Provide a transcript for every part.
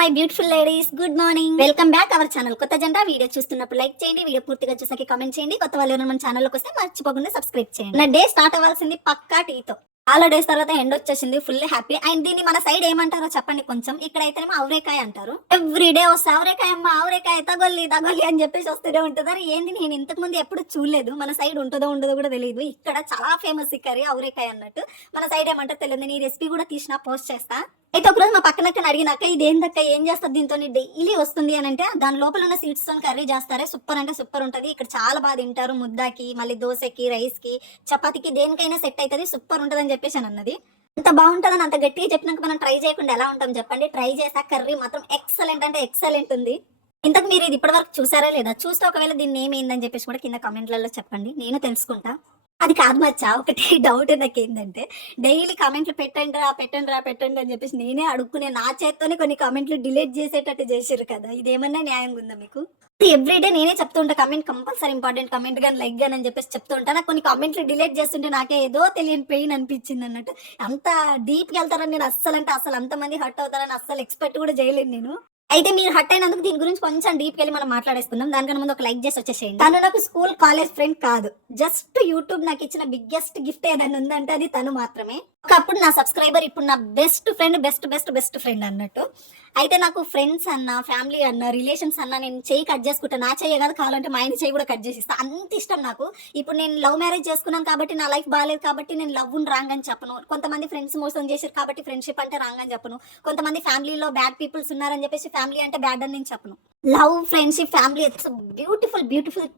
My beautiful ladies, good morning. Welcome back our channel. కొత్త జెండా video చూస్తున్నప్పుడు like చేయండి, వీడియో పూర్తిగా చూసాక కామెంట్ చేయండి. కొత్త వాళ్ళు ఎవరైనా మన ఛానల్లోకి వస్తే మర్చిపోకుండా సబ్స్క్రైబ్ చేయండి. నా డే స్టార్ట్ అవ్వాల్సింది పక్కా టీతో. చాలా డేస్ తర్వాత ఎండ్ వచ్చేసింది, ఫుల్ హ్యాపీ. అండ్ దీన్ని మన సైడ్ ఏమంటారో చెప్పండి కొంచెం. ఇక్కడైతేనేమో అవరేకాయ అంటారు. ఎవ్రీ డే వస్తే అవరేకాయ అమ్మ, అవరేకాయ తగొల్లి తగొల్లి అని చెప్పేసి వస్తూనే ఉంటుంది. ఏంది నేను ఇంతకు ముందు ఎప్పుడు చూడలేదు, మన సైడ్ ఉంటుందో ఉండదో కూడా తెలియదు. ఇక్కడ చాలా ఫేమస్ ఈ కర్రీ అవరేకాయ అన్నట్టు. మన సైడ్ ఏమంటారో తెలియదు. నేను ఈ రెసిపీ కూడా తీసిన పోస్ట్ చేస్తా. అయితే ఒకరోజు మా పక్కనక్క అడిగినాక ఇది ఏందక్క, ఏం చేస్తుంది దీంతో డైలీ వస్తుంది అని అంటే, దాని లోపల ఉన్న సీడ్స్ తో కర్రీ చేస్తారే, సూపర్ అంటే సూపర్ ఉంటుంది. ఇక్కడ చాలా బాగా తింటారు, ముద్దకి, మళ్ళీ దోశకి, రైస్ కి, చపాతీకి, దేనికైనా సెట్ అవుతుంది, సూపర్ ఉంటుంది అని చెప్పేసి అన్నది. అంత బాగుంటుందని అంత గట్టిగా చెప్పినాక మనం ట్రై చేయకుండా ఎలా ఉంటాం చెప్పండి. ట్రై చేసా, కర్రీ మాత్రం ఎక్సలెంట్ అంటే ఎక్సలెంట్ ఉంది. ఇంతకు మీరు ఇది ఇప్పటి వరకు చూసారా లేదా? చూస్తే ఒకవేళ దీన్ని ఏమైందని చెప్పేసి కూడా కింద కామెంట్లలో చెప్పండి, నేను తెలుసుకుంటా. అది కాదు మచ్చా, ఒకటి డౌట్ నాకు ఏంటంటే, డైలీ కామెంట్లు పెట్టండి అని చెప్పేసి నేనే అడుక్కునే, నా చేత్తోనే కొన్ని కామెంట్లు డిలీట్ చేసేటట్టు చేసారు కదా. ఇదేమన్నా న్యాయంగా ఉందా మీకు? ఎవ్రీడే నేనే చెప్తుంటా కమెంట్ కంపల్సరీ ఇంపార్టెంట్, కమెంట్ కానీ లైక్ కానీ అని చెప్పేసి చెప్తుంటా. నాకు కొన్ని కామెంట్లు డిలీట్ చేస్తుంటే నాకే ఏదో తెలియని పెయిన్ అనిపించింది అన్నట్టు. అంత డీప్కి వెళ్తారని నేను అస్సలు అంతమంది హర్ట్ అవుతారని అస్సలు ఎక్స్పెక్ట్ కూడా చేయలేను నేను. అయితే మీరు హట్ అయినందుకు దీని గురించి కొంచెం డీప్ వెళ్ళి మనం మాట్లాడేసుకుందాం. దానికన్నా ముందు ఒక లైక్ చేసి వచ్చేసేయండి. తను నాకు స్కూల్ కాలేజ్ ఫ్రెండ్ కాదు, జస్ట్ యూట్యూబ్ నాకు ఇచ్చిన బిగ్గెస్ట్ గిఫ్ట్ ఏదైనా ఉందంటే అది తను మాత్రమే. ఒకప్పుడు నా సబ్స్క్రైబర్, ఇప్పుడు నా బెస్ట్ ఫ్రెండ్, బెస్ట్ ఫ్రెండ్ అన్నట్టు. అయితే నాకు ఫ్రెండ్స్ అన్న, ఫ్యామిలీ అన్న, రిలేషన్స్ అన్న, నేను చేయి కట్ చేసుకుంటా. నా చెయ్యి కాదు, కావాలంటే మా ఆయన చేయి కూడా కట్ చేసిస్తా, అంత ఇష్టం నాకు. ఇప్పుడు నేను లవ్ మ్యారేజ్ చేసుకున్నాను కాబట్టి నా లైఫ్ బాగాలేదు కాబట్టి నేను లవ్ రాంగ్ అని చెప్పను. కొంతమంది ఫ్రెండ్స్ మోసం చేశారు కాబట్టి ఫ్రెండ్షిప్ అంటే రాంగ్ అని చెప్పను. కొంతమంది ఫ్యామిలీలో బ్యాడ్ పీపుల్స్ ఉన్నారని చెప్పేసి ఫ్యామిలీ అంటే బ్యాడ్ అని నేను చెప్పను. Love, friendship, family it's beautiful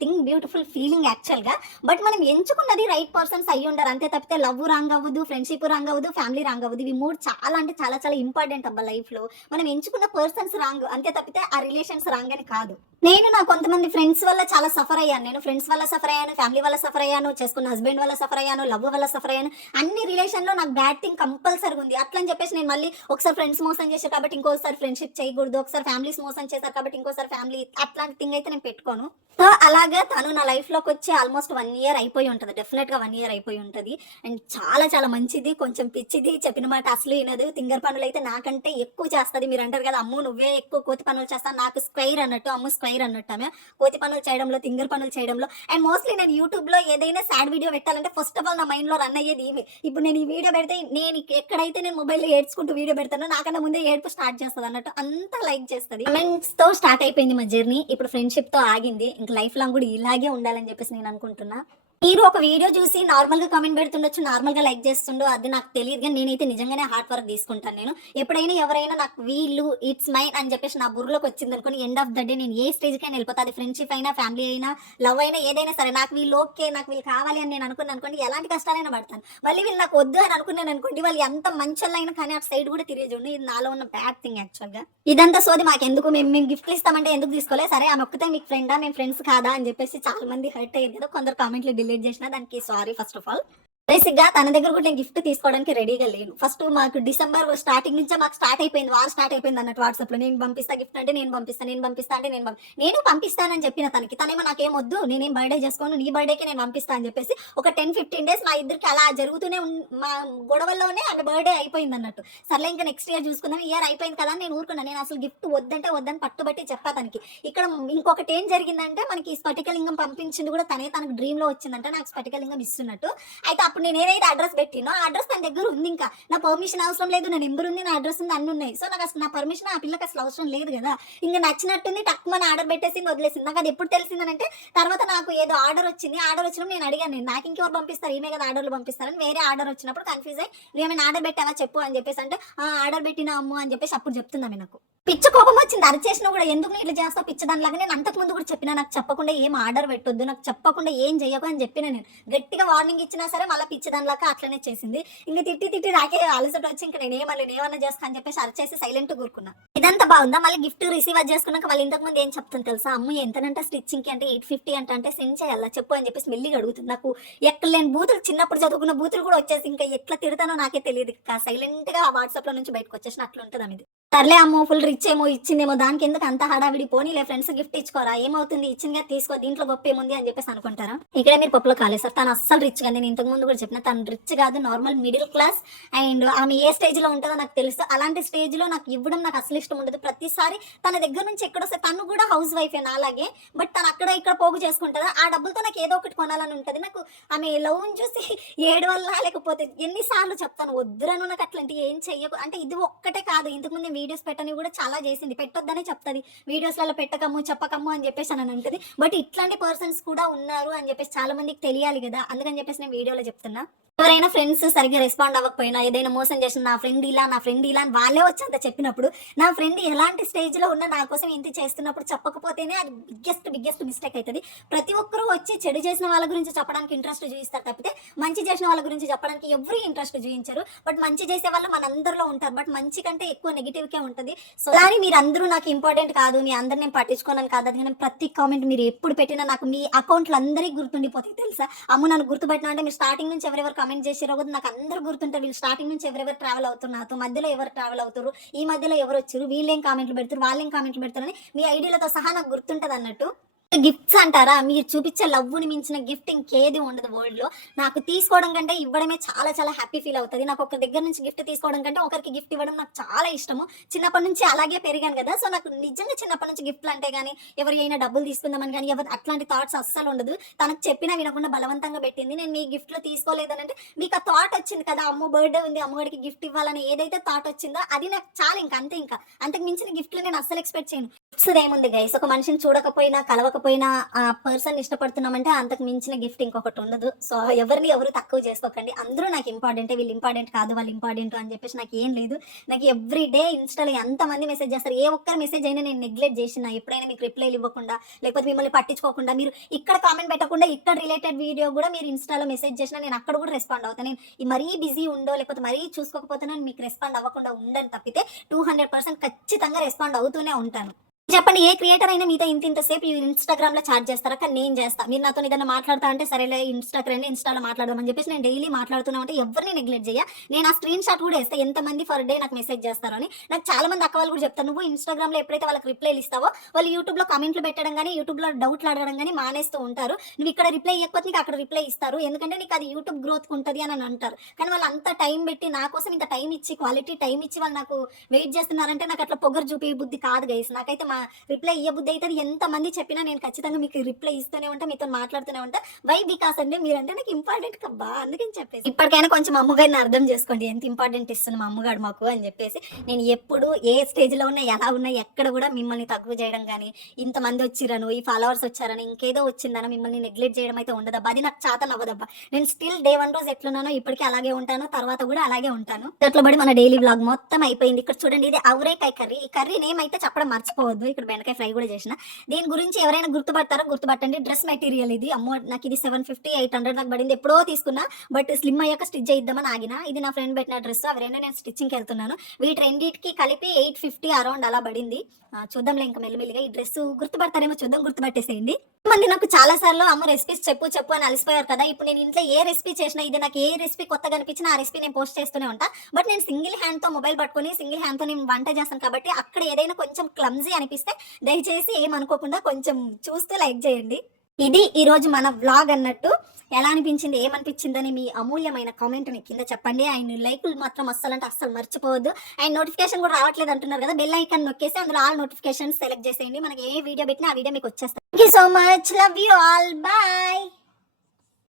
thing, beautiful feeling actual గా. బట్ మనం ఎంచుకున్నది రైట్ పర్సన్స్ అయ్యి ఉండరు, అంతే తప్పితే లవ్ రాంగ్ అవ్వదు, ఫ్రెండ్షిప్ రాంగ్ అవ్వదు, ఫ్యామిలీ రాంగ్ అవ్వదు. ఇవి మూడు చాలా అంటే చాలా ఇంపార్టెంట్ అబ్బా లైఫ్ లో. మనం ఎంచుకున్న పర్సన్స్ రాంగ్, అంతే తప్పితే ఆ రిలేషన్స్ రాంగ్ అని కాదు. నేను నా కొంతమంది ఫ్రెండ్స్ వల్ల చాలా సఫర్ అయ్యాను. నేను ఫ్రెండ్స్ వల్ల సఫర్ అయ్యాను, ఫ్యామిలీ వల్ల సఫర్ అయ్యాను, చేసుకున్న హస్బెండ్ వల్ల సఫర్ అయ్యాను, లవ్ వల్ల సఫర్ అయ్యాను. అన్ని రిలేషన్ లో నాకు బ్యాడ్ థింగ్ కంపల్సరీ ఉంది. అట్లా అని చెప్పేసి నేను మళ్ళీ ఒకసారి ఫ్రెండ్స్ మోసం చేశారు కాబట్టి ఇంకోసారి ఫ్రెండ్షిప్ చేయకూడదు, ఒకసారి ఫ్యామిలీస్ మోసం చేశారు కాబట్టి ఇంకోసారి ఫ్యామిలీ, అట్లాంటి థింగ్ అయితే నేను పెట్టుకోను. సో అలాగా తను నా లైఫ్ లోకి వచ్చి ఆల్మోస్ట్ 1 year అయిపోయి ఉంటుంది, డెఫినెట్ గా 1 year అయిపోయి ఉంటుంది. అండ్ చాలా మంచిది, కొంచెం పిచ్చిది, చెప్పిన మాట అసలు వినదు. తింగర్ పనులు అయితే నాకంటే ఎక్కువ చేస్తుంది. మీరు అంటారు కదా, అమ్ము నువ్వే ఎక్కువ కోతి పనులు చేస్తాను, నాకు స్క్వైర్ అన్నట్టు, అమ్ము స్క్వైర్ అన్నట్టు. ఆమె కోతి పనులు చేయడంలో, తింగర్ పనులు చేయడంలో. అండ్ మోస్ట్లీ నేను యూట్యూబ్ లో ఏదైనా సాడ్ వీడియో పెట్టాలంటే ఫస్ట్ ఆఫ్ ఆల్ నా మైండ్ లో రన్ అయ్యేది ఇవి. ఇప్పుడు నేను ఈ వీడియో పెడితే, నేను ఎక్కడైతే నేను మొబైల్లో ఏడ్చుకుంటూ వీడియో పెడతానో నాకన్నా ముందే ఏడుపు స్టార్ట్ చేస్తుంది అన్నట్టు, అంతా లైక్ చేస్తుంది. కమెంట్స్ తో స్టార్ట్ అయిపోయింది మా జర్నీ, ఇప్పుడు ఫ్రెండ్షిప్ తో ఆగింది. ఇంకా లైఫ్ లాంగ్ కూడా ఇలాగే ఉండాలని చెప్పేసి నేను అనుకుంటున్నా. మీరు ఒక వీడియో చూసి నార్మల్ గా కామెంట్ పెడుతుండొచ్చు, నార్మల్ గా లైక్ చేస్తుండో, అది నాకు తెలియదు. కానీ నేనైతే నిజంగానే హార్డ్ వర్క్ తీసుకుంటాను. నేను ఎప్పుడైనా ఎవరైనా నాకు వీళ్ళు ఇట్స్ మైన్ అని చెప్పేసి నా బుర్రలోకి వచ్చింది అనుకోని, ఎండ్ ఆఫ్ ద డే నేను ఏ స్టేజ్ కైనా వెళ్ళిపోతా. అది ఫ్రెండ్షిప్ అయినా, ఫ్యామిలీ అయినా, లవ్ అయినా, ఏదైనా సరే. నాకు వీళ్ళు ఓకే, నాకు వీళ్ళు కావాలి అని నేను అనుకున్నాను అనుకోండి, ఎలాంటి కష్టాలైనా పడతాను. మళ్ళీ వీళ్ళు నాకు వద్దు అని అనుకున్నాను అనుకోండి, వాళ్ళు ఎంత మంచోళ్ళైనా కానీ అటు సైడ్ కూడా తిరిగి చూడండి. ఇది నాలో ఉన్న బ్యాడ్ థింగ్ యాక్చువల్ గా. ఇదంతా సోది మాకెందుకు, మేము గిఫ్ట్లు ఇస్తామంటే ఎందుకు తీసుకోలేదు, సరే ఆమె ఒక్కతే మీకు ఫ్రెండా, మేము ఫ్రెండ్స్ కాదా అని చెప్పేసి చాలా మంది హర్ట్ అయ్యారు కదా. కొందరు కామెంట్లు డిలీట్ చేసిన దానికి sorry first of all. Basic గా తన దగ్గర కూడా నేను గిఫ్ట్ తీసుకోవడానికి రెడీగా లేను. ఫస్ట్ మాకు డిసెంబర్ స్టార్టింగ్ నుంచే మాకు స్టార్ట్ అయిపోయింది, వార్ స్టార్ట్ అయిపోయింది అన్నట్టు. వాట్సాప్ లో నేను పంపిస్తా గిఫ్ట్ అంటే నేను పంపిస్తాను అంటే నేను పంపిస్తానని చెప్పిన తనకి, తనేమో నాకేం వద్దు, నేనేం బర్త్డే చేసుకోను, నీ బర్త్డేకి నేను పంపిస్తా అని చెప్పేసి ఒక 10-15 days మా ఇద్దరికి అలా జరుగుతూనే మా గొడవల్లోనే ఆమె బర్త్డే అయిపోయింది అన్నట్టు. సర్లే ఇంకా నెక్స్ట్ ఇయర్ చూసుకుందాం, ఇయర్ అయిపోయింది కదా అని నేను ఊరుకున్నాను. నేను అసలు గిఫ్ట్ వద్దని పట్టుబట్టి చెప్పా తనకి. ఇక్కడ ఇంకొకటి ఏం జరిగిందంటే, మనకి స్ఫటికలింగం పంపించింది కూడా తనే, తనకు డ్రీమ్ లో వచ్చిందంటే నాకు స్ఫటికలింగం ఇస్తున్నట్టు. అయితే అప్పుడు నేను ఏదైతే అడ్రస్ పెట్టినో ఆ అడ్రస్ తన దగ్గర ఉంది. ఇంకా నా పర్మిషన్ అవసరం లేదు, నా నెంబర్ ఉంది, నా అడ్రస్ ఉంది, అన్ని ఉన్నాయి. సో నాకు అసలు నా పర్మిషన్ ఆ పిల్లకి అసలు అవసరం లేదు కదా. ఇంకా నచ్చినట్టుంది, టక్కుమని ఆర్డర్ పెట్టేసింది, వదిలేసింది. నాకు అది ఎప్పుడు తెలిసిందనంటే, తర్వాత నాకు ఏదో ఆర్డర్ వచ్చినప్పుడు నేను అడిగాను, నాకు ఇంకెవరు పంపిస్తారు, ఈమె కదా ఆర్డర్లు పంపిస్తారని. వేరే ఆర్డర్ వచ్చినప్పుడు కన్ఫ్యూజ్ అయ్యి, నువ్వేమైనా ఆర్డర్ పెట్టావా చెప్పు అని చెప్పేసి అంటే, ఆర్డర్ పెట్టినా అమ్ము అని చెప్పేసి అప్పుడు చెప్తున్నాను. నాకు పిచ్చ కోపం వచ్చింది, అరిచేసినా కూడా ఎందుకు ఇట్లా చేస్తావు పిచ్చ దానిలాగా. నేను అంతకు ముందు కూడా చెప్పినా, నాకు చెప్పకుండా ఏం ఆర్డర్ పెట్టొద్దు, నాకు చెప్పకుండా ఏం చేయకు అని చెప్పిన. నేను గట్టిగా వార్నింగ్ ఇచ్చినా సరే మళ్ళీ పిచ్చ దానిలాగా అట్లనే చేసింది. ఇంకా తిట్టి నాకే అలసట వచ్చి ఇంకా నేనేమన్నా చేస్తా అని చెప్పేసి అరిచేసి సైలెంట్ కూరుకున్నా. ఇదంతా బాగుందా? మళ్ళీ గిఫ్ట్ రిసీవ్ చేసుకున్నాక మళ్ళీ ఇంతకు ముందు ఏం చెప్తుంది తెలుసా, అమ్మ ఎంతనంటే స్టిచ్చింగ్ కి అంటే 850 అంటే సెండ్ చేయాలా చెప్పు అని చెప్పేసి మెల్లిగా అడుగుతుంది. నాకు ఎక్కలేని బూతులు, చిన్నప్పుడు చదువుకున్న బూతులు కూడా వచ్చేసి ఇంకా ఎట్లా తిడతానో నాకే తెలియదు. సైలెంట్ గా వాట్సాప్ లో నుంచి బయటకు వచ్చేసిన అట్లా ఉంటుంది అనేది. సర్లే అమ్మో ఫుల్ రిచ్ ఏమో ఇచ్చిందేమో దానికి ఎందుకు అంత హడావిడి, పోనీలే ఫ్రెండ్స్ గిఫ్ట్ ఇచ్చుకోరా ఏమవుతుంది, ఇచ్చిందిగా తీసుకో దీంట్లో గొప్ప ఏముంది అని చెప్పేసి అనుకుంటారా. ఇక్కడ మీరు పప్పులో కాలేసారు. తను అస్సలు రిచ్ గా, నేను ఇంతకు ముందు కూడా చెప్పిన తను రిచ్ కాదు, నార్మల్ మిడిల్ క్లాస్. అండ్ ఆమె ఏ స్టేజ్ లో ఉంటుందో నాకు తెలుసు. అలాంటి స్టేజ్ లో నాకు ఇవ్వడం నాకు అసలు ఇష్టం ఉండదు. ప్రతిసారి తన దగ్గర నుంచి ఎక్కడొస్తే, తను కూడా హౌస్ వైఫ్ అలాగే, బట్ తను అక్కడ ఇక్కడ పోగు చేసుకుంటుందా, ఆ డబ్బులతో నాకు ఏదో ఒకటి కొనాలని ఉంటుంది. నాకు ఆమె లవ్ చూసి ఏడు వల్ల, లేకపోతే ఎన్నిసార్లు చెప్తాను వద్దురను, నాకు అట్లాంటి ఏం చెయ్యకు అంటే. ఇది ఒక్కటే కాదు, ఇంతకుముందు వీడియోస్ పెట్టని కూడా చాలా చేసింది, పెట్టొద్దనే చెప్తుంది, వీడియోస్లలో పెట్టకము చెప్పకము అని చెప్పేసి అని అంటది. బట్ ఇట్లాంటి పర్సన్స్ కూడా ఉన్నారు అని చెప్పేసి చాలా మందికి తెలియాలి కదా, అందుకని చెప్పేసి నేను వీడియోలో చెప్తున్నా. ఎవరైనా ఫ్రెండ్స్ సరిగ్గా రెస్పాండ్ అవ్వకపోయినా, ఏదైనా మోసం చేసిన నా ఫ్రెండ్ ఇలా అని వాళ్ళే వచ్చి అంత చెప్పినప్పుడు, నా ఫ్రెండ్ ఎలాంటి స్టేజ్ లో ఉన్నా నా కోసం ఇంత చేస్తున్నప్పుడు చెప్పకపోతేనే అది బిగ్గెస్ట్ మిస్టేక్ అవుతుంది. ప్రతి ఒక్కరూ వచ్చి చెడు చేసిన వాళ్ళ గురించి చెప్పడానికి ఇంట్రెస్ట్ చూపిస్తారు తప్పితే మంచి చేసిన వాళ్ళ గురించి చెప్పడానికి ఎవరు ఇంట్రెస్ట్ చూపించరు. బట్ మంచి చేసే వాళ్ళు మనందరిలో ఉంటారు, బట్ మంచి కంటే ఎక్కువ నెగిటివ్ కే ఉంటుంది. సో కానీ మీరు అందరూ నాకు ఇంపార్టెంట్ కాదు, మీ అందరు నేను పట్టించుకోనని కాదు, అది నేను ప్రతి కామెంట్ మీరు ఎప్పుడు పెట్టినా నాకు మీ అకౌంట్లు అందరికీ గుర్తుండిపోతాయి తెలుసా. అమ్మ నన్ను గుర్తుపెట్టినా అంటే మీరు స్టార్టింగ్ నుంచి ఎవరెవరు కామెంట్ చేసారో కూడా నాకు అందరూ గుర్తుంటారు. వీళ్ళు స్టార్టింగ్ నుంచి ఎవరెవరు ట్రావెల్ అవుతున్నారు, నాతో మధ్యలో ఎవరు ట్రావెల్ అవుతారు, ఈ మధ్యలో ఎవరు వచ్చారు, వీళ్ళేం కామెంట్లు పెడతారు, వాళ్ళేం కామెంట్లు పెడతారని మీ ఐడియాలతో సహా నాకు గుర్తుంటది అన్నట్టు. గిఫ్ట్స్ అంటారా, మీరు చూపించే లవ్ని మించిన గిఫ్ట్ ఇంకేది ఉండదు వరల్డ్ లో. నాకు తీసుకోవడం కంటే ఇవ్వడమే చాలా చాలా హ్యాపీ ఫీల్ అవుతుంది. నాకు ఒక దగ్గర నుంచి గిఫ్ట్ తీసుకోవడం కంటే ఒకరికి గిఫ్ట్ ఇవ్వడం నాకు చాలా ఇష్టము. చిన్నప్పటి నుంచి అలాగే పెరిగాను కదా, సో నాకు నిజంగా చిన్నప్పటి నుంచి గిఫ్ట్లు అంటే కానీ, ఎవరు అయినా డబ్బులు తీసుకుందామని కానీ ఎవరు అట్లాంటి థాట్స్ అస్సలు ఉండదు. తనకు చెప్పినా వినకుండా బలవంతంగా పెట్టింది. నేను మీ గిఫ్ట్లు తీసుకోలేదనంటే మీకు ఆ థాట్ వచ్చింది కదా, అమ్మ బర్త్డే ఉంది అమ్మగారికి గిఫ్ట్ ఇవ్వాలని ఏదైతే థాట్ వచ్చిందో అది నాకు చాలా ఇంకా అంతే. ఇంకా అంతకు మించిన గిఫ్ట్లు నేను అస్సలు ఎక్స్పెక్ట్ చేయను. గిఫ్ట్స్ ఏముంది గైస్, ఒక మనిషిని చూడకపోయినా కలవకపోయినా ఆ పర్సన్ ఇష్టపడుతున్నామంటే అంతకు మించిన గిఫ్ట్ ఇంకొకటి ఉండదు. సో ఎవరిని ఎవరు తక్కువ చేసుకోకండి, అందరూ నాకు ఇంపార్టెంటే, వీళ్ళు ఇంపార్టెంట్ కాదు వాళ్ళు ఇంపార్టెంట్ అని చెప్పేసి నాకు ఏం లేదు. నాకు ఎవ్రీ డే ఇన్స్టాలో ఎంతమంది మెసేజ్ చేస్తారు, ఏ ఒక్కరి మెసేజ్ అయినా నేను నెగ్లెక్ట్ చేసిన, ఎప్పుడైనా మీకు రిప్లైలు ఇవ్వకుండా లేకపోతే మిమ్మల్ని పట్టించుకోకుండా, మీరు ఇక్కడ కామెంట్ పెట్టకుండా ఇక్కడ రిలేటెడ్ వీడియో కూడా మీరు ఇన్స్టాలో మెసేజ్ చేసినా నేను అక్కడ కూడా రెస్పాండ్ అవుతాను. నేను మరీ బిజీ ఉండో లేకపోతే మరీ చూసుకోకపోతే నేను మీకు రెస్పాండ్ అవ్వకుండా ఉండను తప్పితే 200% ఖచ్చితంగా రెస్పాండ్ అవుతూనే ఉంటాను. చెప్పండి, ఏ క్రియేటర్ అయినా మీతో ఇంతసేపు ఇన్స్టాగ్రామ్ లో చాట్ చేస్తారా? కానీ నేను చేస్తా. మీరు నాతో ఏదైనా మాట్లాడతా అంటే సరేలే ఇన్స్టాలో మాట్లాడదామని చెప్పేసి నేను డైలీ మాట్లాడుతున్నా ఉంటే ఎవరిని నెగ్లెక్ట్ చేయ. నేను ఆ స్క్రీన్ షాట్ కూడా వేస్తే ఎంతమంది ఫర్ డే నాకు మెసేజ్ చేస్తారో అని. నాకు చాలా మంది అక్క వాళ్ళు కూడా చెప్తారు, నువ్వు ఇన్స్టాగ్రామ్ లో ఎప్పుడైతే వాళ్ళకి రిప్లైలు ఇస్తావో వాళ్ళు యూట్యూబ్ లో కామెంట్లు పెట్టడం కానీ యూట్యూబ్ లో డౌట్లు అడగడం కానీ మానేస్తూ ఉంటారు. నువ్వు ఇక్కడ రిప్లై ఇవ్వకపోతే నీకు అక్కడ రిప్లై ఇస్తారు, ఎందుకంటే నీకు అది యూట్యూబ్ గ్రోత్ ఉంటుంది అని అంటారు. కానీ వాళ్ళు అంత టైం పెట్టి నా కోసం ఇంత టైం ఇచ్చి క్వాలిటీ టైం ఇచ్చి వాళ్ళు నాకు వెయిట్ చేస్తున్నారంటే నాకు అట్లా పొగరు చూపి బుద్ధి కాదు గైస్. నాకైతే మా రిప్లై బుద్ధి అవుతుంది. ఎంతమంది చెప్పినా నేను ఖచ్చితంగా మీకు రిప్లై ఇస్తూనే ఉంటా, మీతో మాట్లాడుతూనే ఉంటా. వై బికాస్ అంటే మీరంటే నాకు ఇంపార్టెంట్ కబ్బా, అందుకని చెప్పేసి ఇప్పటికైనా కొంచెం అమ్మగారిని అర్థం చేసుకోండి, ఎంత ఇంపార్టెంట్ ఇస్తుంది మా అమ్మగారు మాకు అని చెప్పేసి. నేను ఎప్పుడు ఏ స్టేజ్ లో ఉన్నా ఎలా ఉన్నా ఎక్కడ కూడా మిమ్మల్ని తక్కువ చేయడం కానీ, ఇంతమంది వచ్చిరను ఈ ఫాలోవర్స్ వచ్చారని ఇంకేదో వచ్చిందనో మిమ్మల్ని నెగ్లెక్ట్ చేయడం అయితే ఉండదబ్బా. అది నాకు చాత నవ్వదబ్బా. నేను స్టిల్ డే 1 రోజు ఎట్లున్నానో ఇప్పటికీ అలాగే ఉంటాను, తర్వాత కూడా అలాగే ఉంటాను. అట్లా బడి మన డైలీ వ్లాగ్ మొత్తం అయిపోయింది. ఇక్కడ చూడండి, ఇది అవరేకాయ కర్రీ. ఈ కర్రీ నేమ్ అయితే చెప్పడం మర్చిపోవద్దు. ఇక్కడ బెండకాయ ఫ్రై కూడా చేసిన. దీని గురించి ఎవరైనా గుర్తుపట్టండి. డ్రెస్ మెటీరియల్ ఇది. అమ్మో నాకు ఇది 750-800 దాకా పడింది. ఎప్పుడో తీసుకున్నా, బట్ స్లిమ్ అయ్యాక స్టిచ్ చేద్దామని ఆగిన. ఇది నా ఫ్రెండ్ పెట్టిన డ్రెస్, అవి రెండు నేను స్టిచ్చింగ్కి వెళ్తున్నాను. వీటి రెండింటికి కలిపి 850 అరౌండ్ అలా పడింది. చూద్దాంలే ఇంకా మెల్లిమెల్లిగా. ఈ డ్రెస్ గుర్తుపడతారేమో చూద్దాం, గుర్తుపట్టేసేయండి. మంది నాకు చాలా సార్లు అమ్మ రెసిపీస్ చెప్పు అని అలసిపోయారు కదా. ఇప్పుడు నేను ఇంట్లో ఏ రెసిపీ చేసినా, ఇది నాకు ఏ రెసిపీ కొత్తగా అనిపించినా ఆ రెసిపీ నేను పోస్ట్ చేస్తూనే ఉంటా. బట్ నేను సింగిల్ హ్యాండ్ తో మొబైల్ పట్టుకొని సింగిల్ హ్యాండ్ తో నేను వంట చేస్తాను కాబట్టి అక్కడ ఏదైనా కొంచెం క్లమ్జీ అనిపిస్తే దయచేసి ఏమనుకోకుండా కొంచెం చూస్తూ లైక్ చేయండి. ఇది ఈ రోజు మన వ్లాగ్ అన్నట్టు. ఎలా అనిపించింది, ఏమనిపించిందని మీ అమూల్యమైన కామెంట్ని కింద చెప్పండి. అండ్ లైకులు మాత్రం అస్సలు మర్చిపోవద్దు. అండ్ నోటిఫికేషన్ కూడా రావట్లేదు అంటున్నారు కదా, బెల్ ఐకాన్ నొక్కేసి అందులో ఆల్ నోటిఫికేషన్ సెలెక్ట్ చేసేయండి. మనకి ఏ వీడియో పెట్టినా ఆ వీడియో మీకు వచ్చేస్తాయి. Thank you so much, love you all, bye.